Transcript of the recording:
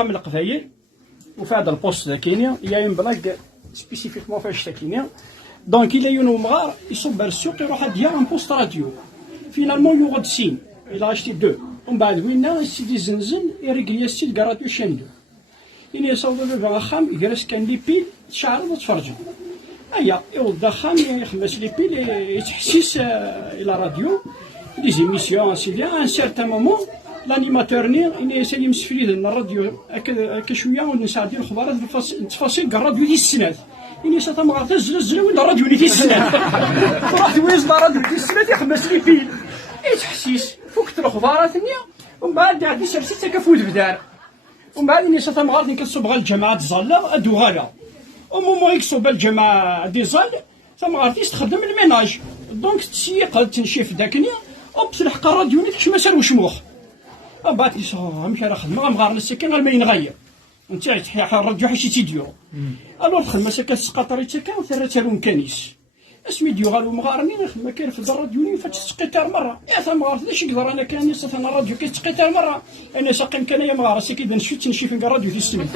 خم القبايل وفي هذا البوست ذا كينيا يا اون بلاك سبيسيفيكمون فاش تا كينيا دونك الى يونو مغار يصب على السوق يروح ديال ان بوست راديو فينالمون يوغد سين الى اشتي دو ومن بعد وين سيدي زنزن يريقلي السيد كراديو شاندو يعني يصوب بابا خام يجلس كان لي بيل تشعرض وتفرجوا ايا يولد خام يخلص لي بيل يتحسس الى راديو دي زيميسيون سيدي ان سيرتان مومون لانيماتور ني سالي مسفلي لنا الراديو هكا شويه ونساعد الخبارات التفاصيل كاع الراديو ديال السنات يعني ساتا ما عرفتش زلزل وين الراديو ديال السنات واحد ويز الراديو ديال السنات يخمس لي بيل يتحسس فوقت الخبارات نيا ومن بعد عندي سرسيت كفوت بدار ومن بعد اني ساتا ما عرفتش كنصوب غير الجماعه الزاله ادو غالا ومومون يكصوب الجماعه دي زال ما عرفتيش تخدم الميناج دونك تسيق تنشيف داكنيا وبس الحق الراديو نيت كشما سال وشموخ من بعد يصوب مش راه خدمه غنغار السكن غير ما ينغير انت الراديو حيت تيديرو الوغ الخدمه سكا سقطري تكا وثرات لهم كنيس اسمي ديو غالو مغارني ما كاين في الراديو ني فات تسقيتار مره يا ثم غارتش يقدر انا كان يصف انا الراديو كيتسقيتار مره انا ساقم كان يا مغارسي كيبان شفت نشيف الراديو في السماء